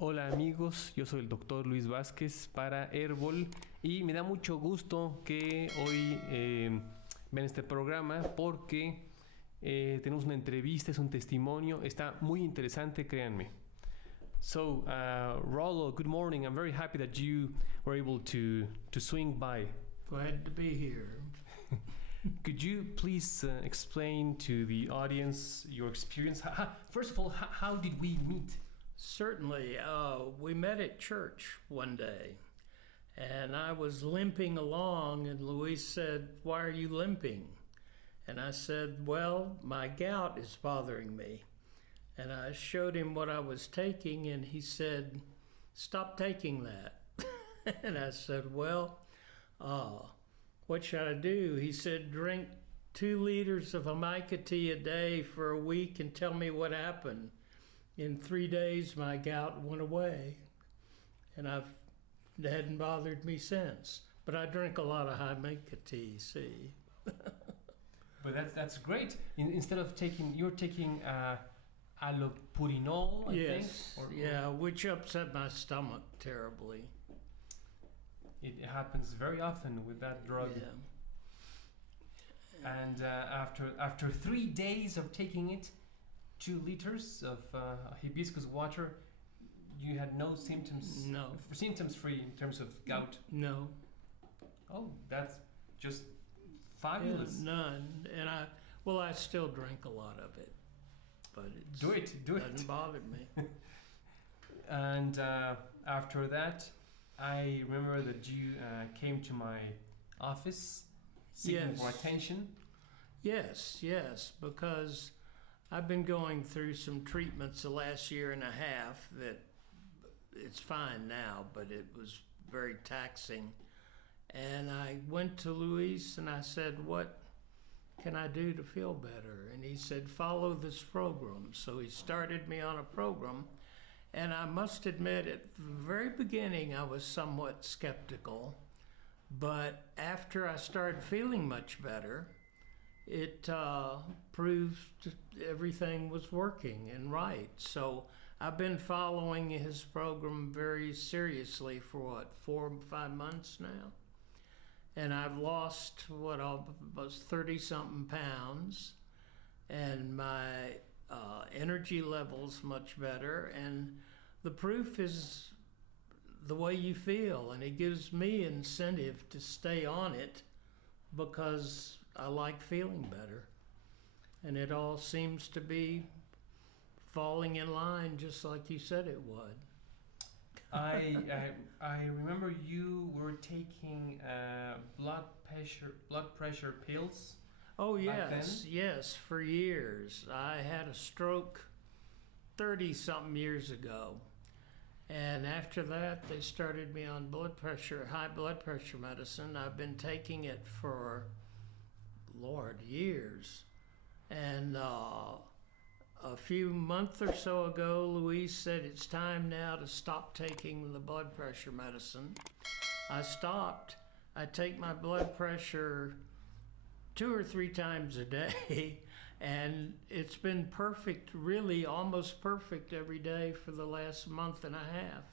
Hola amigos, yo soy el doctor Luis Vázquez para Herbal y me da mucho gusto que hoy vean este programa porque tenemos una entrevista, es un testimonio, está muy interesante, créanme. So, Rollo, good morning. I'm very happy that you were able to swing by. Glad to be here. Could you please explain to the audience your experience? First of all, how did we meet? Certainly. We met at church one day, and I was limping along, and Luis said, "Why are you limping?" And I said, "Well, my gout is bothering me." And I showed him what I was taking, and he said, "Stop taking that." And I said, "Well, what should I do?" He said, "Drink 2 liters of Amica tea a day for a week and tell me what happened." In 3 days, my gout went away, and it hadn't bothered me since. But I drink a lot of Amica tea, see. But that's great. Instead of taking, you're taking allopurinol, I think? Yeah, which upset my stomach terribly. It happens very often with that drug. Yeah. And after 3 days of taking it, 2 liters of hibiscus water, you had no symptoms? No. Symptoms free in terms of gout? No. Oh, that's just fabulous. Yeah, none. And I still drink a lot of it, but it doesn't bother me. And after that, I remember that you came to my office seeking for attention. Yes, because I've been going through some treatments the last year and a half that it's fine now, but it was very taxing. And I went to Luis and I said, "What can I do to feel better?" And he said, "Follow this program." So he started me on a program. And I must admit, at the very beginning, I was somewhat skeptical. But after I started feeling much better, it proved everything was working and right. So I've been following his program very seriously for 4 or 5 months now. And I've lost almost 30-something pounds. And my energy level's much better. And the proof is the way you feel. And it gives me incentive to stay on it because I like feeling better. And it all seems to be falling in line just like you said it would. I remember you were taking blood pressure pills. Oh yes, for years. I had a stroke 30-something years ago. And after that, they started me on high blood pressure medicine. I've been taking it for, years. And a few months or so ago, Luis said it's time now to stop taking the blood pressure medicine. I stopped. I take my blood pressure 2 or 3 times a day, and it's been perfect, really almost perfect every day for the last month and a half.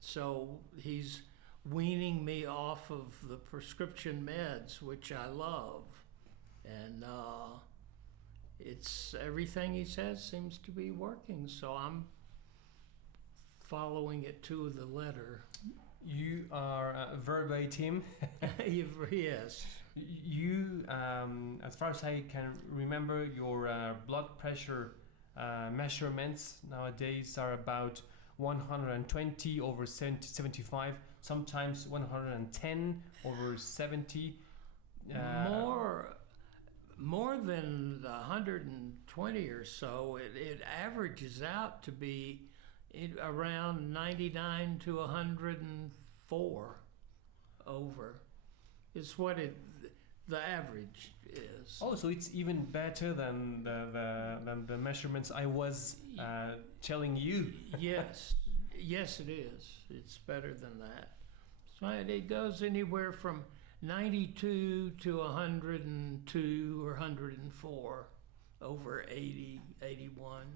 So he's weaning me off of the prescription meds, which I love. And it's everything he says seems to be working, so I'm following it to the letter. You are verbatim. Yes. You, as far as I can remember, your blood pressure measurements nowadays are about 120 over 75, sometimes 110 over 70. More than 120 or so. It averages out to be around 99 to 104 over. It's what the average is. Oh, so it's even better than the measurements I was telling you. Yes, it is. It's better than that. So it goes anywhere from 92 to 102 or 104 over 80, 81.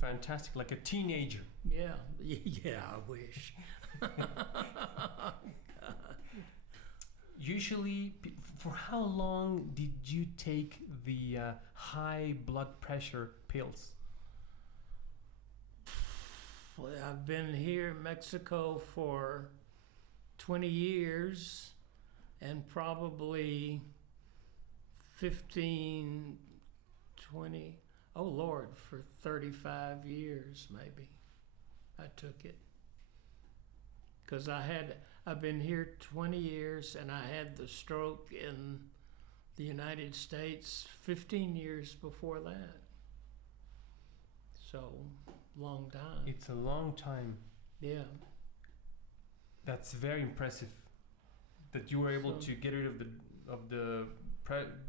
fantastic, like a teenager. Yeah, yeah, I wish. Usually, for how long did you take the high blood pressure pills? Well, I've been here in Mexico for 20 years and probably 15, 20, oh Lord, for 35 years maybe I took it. Because I've been here 20 years and I had the stroke in the United States 15 years before that. So, long time. It's a long time. Yeah. That's very impressive that you were able to get rid of the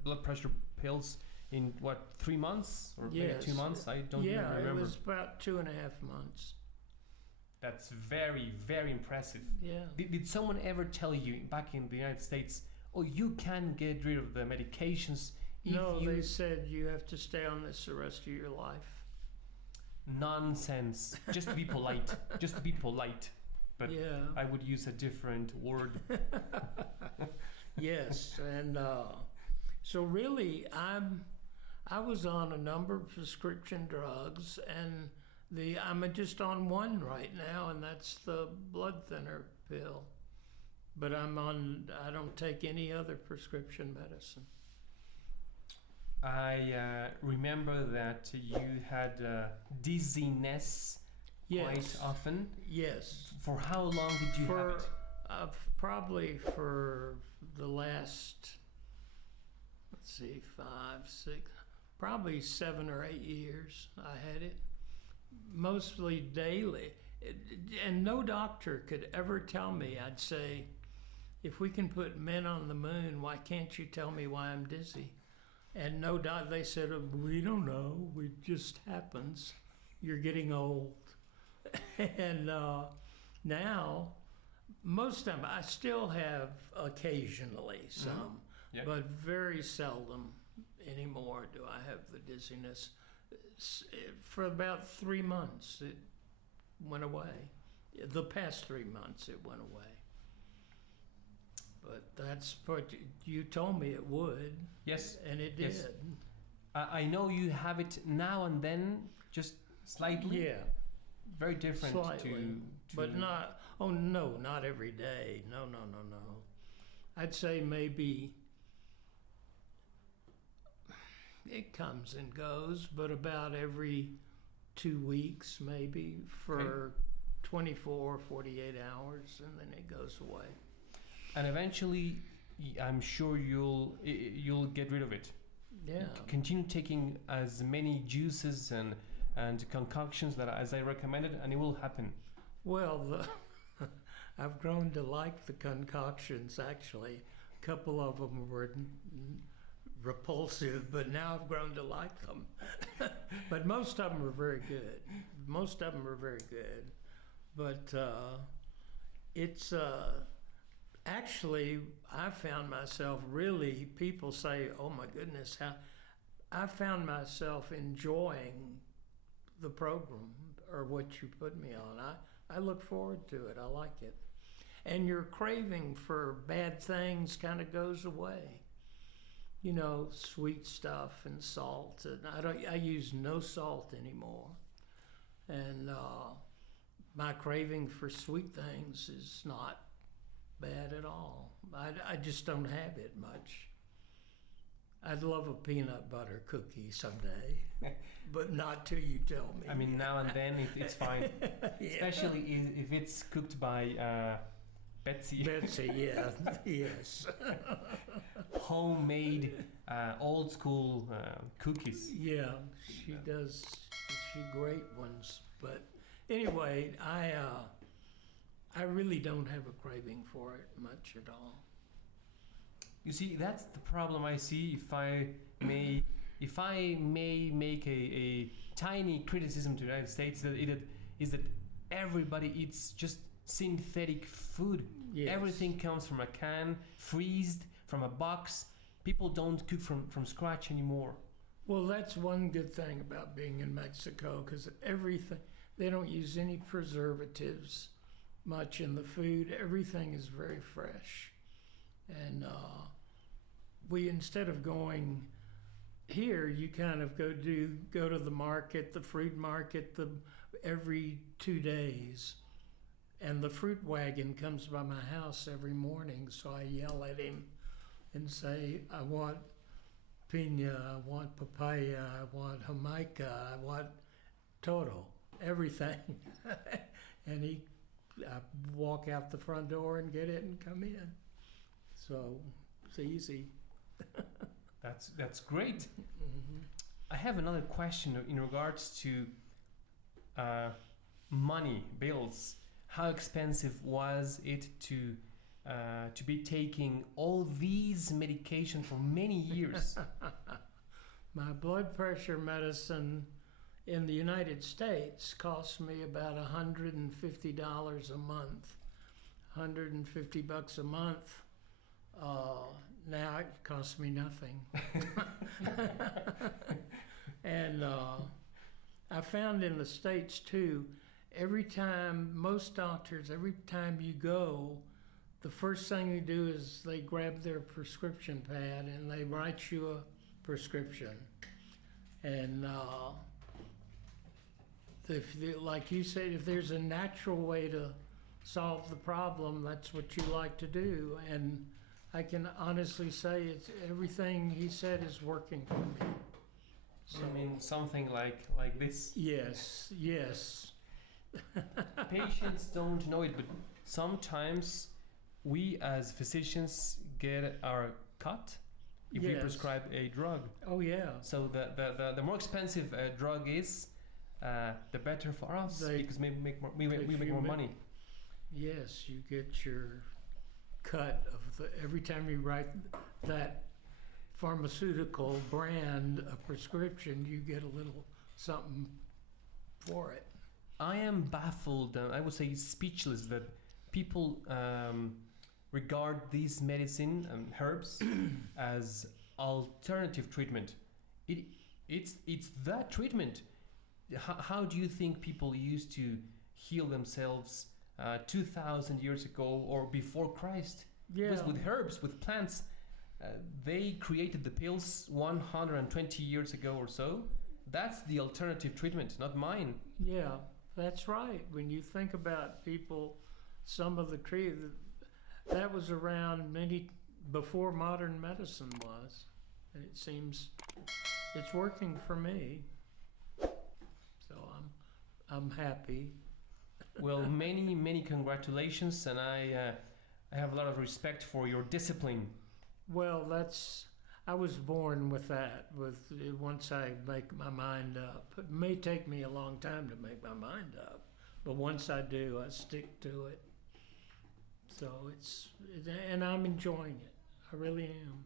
blood pressure pills in what, 3 months or maybe 2 months? I don't even remember. Yeah, it was about 2.5 months. That's very, very impressive. Yeah. Did someone ever tell you back in the United States, oh, you can get rid of the medications if No, you... they said you have to stay on this the rest of your life. Nonsense. Just to be polite. Just to be polite. But yeah. I would use a different word. Yes, and so really I was on a number of prescription drugs, and I'm just on one right now, and that's the blood thinner pill. But I don't take any other prescription medicine. I remember that you had dizziness quite often. Yes. For how long did you have it? Probably for the last, 5, 6, probably 7 or 8 years I had it. Mostly daily. And no doctor could ever tell me. I'd say, if we can put men on the moon, why can't you tell me why I'm dizzy? And no doubt they said, oh, we don't know, it just happens. You're getting old. And now, most of them, I still have occasionally some, but very seldom anymore do I have the dizziness. For about 3 months, it went away. The past 3 months, it went away. But that's what you told me it would. Yes. And it did. Yes. I know you have it now and then, just slightly. Yeah. Very different Slightly. to... But not, oh no, not every day. No. I'd say maybe it comes and goes, but about every 2 weeks maybe for 24, 48 hours, and then it goes away. And eventually, I'm sure you'll get rid of it. Yeah. Continue taking as many juices and concoctions as I recommended, and it will happen. Well, I've grown to like the concoctions, actually. A couple of them were repulsive, but now I've grown to like them. But most of them are very good. But it's... Actually, I found myself really, people say, oh my goodness, how I found myself enjoying the program or what you put me on. I look forward to it. I like it. And your craving for bad things kind of goes away. You know, sweet stuff and salt. And I use no salt anymore. And my craving for sweet things is not bad at all. I just don't have it much. I'd love a peanut butter cookie someday, but not till you tell me. I mean, now and then it's fine. Yeah. Especially if it's cooked by Betsy. Betsy, yeah, yes. Homemade, old school cookies. Yeah, she does. She great ones. But anyway, I really don't have a craving for it much at all. You see, that's the problem I see. If I may make a tiny criticism to the United States, is that everybody eats just synthetic food. Yes. Everything comes from a can, freezed from a box. People don't cook from scratch anymore. Well, that's one good thing about being in Mexico, because everything, they don't use any preservatives much in the food. Everything is very fresh. And we, instead of going here, you kind of go to the market, the fruit market, every 2 days. And the fruit wagon comes by my house every morning, so I yell at him and say, I want piña, I want papaya, I want jamaica, I want todo, everything. And I walk out the front door and get it and come in. So it's easy. That's great. Mm-hmm. I have another question in regards to money, bills. How expensive was it to be taking all these medication for many years? My blood pressure medicine in the United States costs me about $150 a month, $150 a month. Now it costs me nothing. And I found in the States too, most doctors, every time you go, the first thing they do is they grab their prescription pad and they write you a prescription. And like you said, if there's a natural way to solve the problem, that's what you like to do. And I can honestly say everything he said is working for me. So, I mean, something like this? Yes, yes. Patients don't know it, but sometimes we as physicians get our cut if we prescribe a drug. Oh yeah. So the more expensive a drug is, the better for us, because we make more money. Yes, you get your cut of every time you write that pharmaceutical brand a prescription, you get a little something for it. I am baffled, I would say speechless, that people regard these medicine and herbs as alternative treatment. It's that treatment. How do you think people used to heal themselves 2,000 years ago or before Christ? Yeah. It was with herbs, with plants. They created the pills 120 years ago or so. That's the alternative treatment, not mine. Yeah, that's right. When you think about people, some of the treatment that was around before modern medicine was, and it seems it's working for me. So I'm happy. Well, many congratulations, and I have a lot of respect for your discipline. Well, I was born with that. Once I make my mind up, it may take me a long time to make my mind up, but once I do, I stick to it. So and I'm enjoying it. I really am.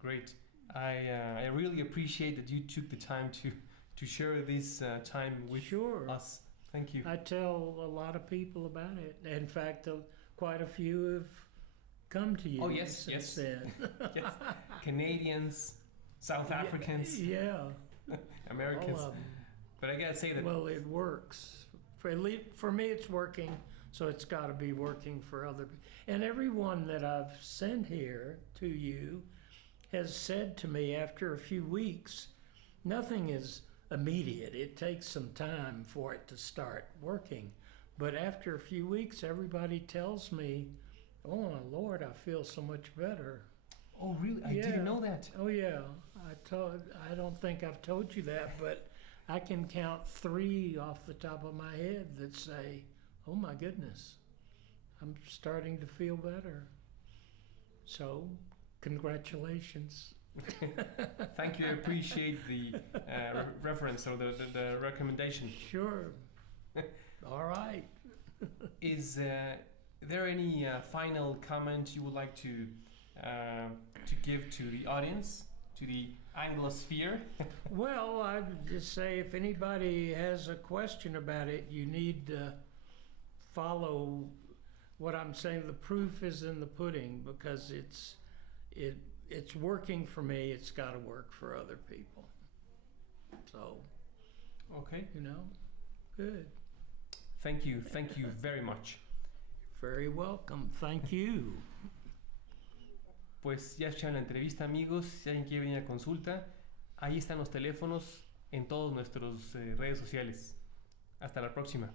Great. I really appreciate that you took the time to share this time with us. Thank you. I tell a lot of people about it. In fact, quite a few have come to you. Oh yes, yes. Then. Yes. Canadians, South Africans, Americans. All of them. But I gotta say that. Well, it works. For me, it's working. So it's got to be working for other people. And everyone that I've sent here to you has said to me after a few weeks, nothing is immediate. It takes some time for it to start working. But after a few weeks, everybody tells me, oh, my Lord, I feel so much better. Oh, really? I didn't know that. Oh, yeah. I don't think I've told you that, but I can count 3 off the top of my head that say, oh my goodness, I'm starting to feel better. So, congratulations. Thank you. I appreciate the reference or the recommendation. Sure. All right. Is there any final comment you would like to give to the audience, to the Anglosphere? Well, I'd just say if anybody has a question about it, you need to follow what I'm saying. The proof is in the pudding, because it's working for me, it's got to work for other people. So, Okay. you know, good. Thank you very much. Very welcome. Thank you. Pues ya escucharon la entrevista, amigos. Si alguien quiere venir a consulta, ahí están los teléfonos en todas nuestras redes sociales. Hasta la próxima.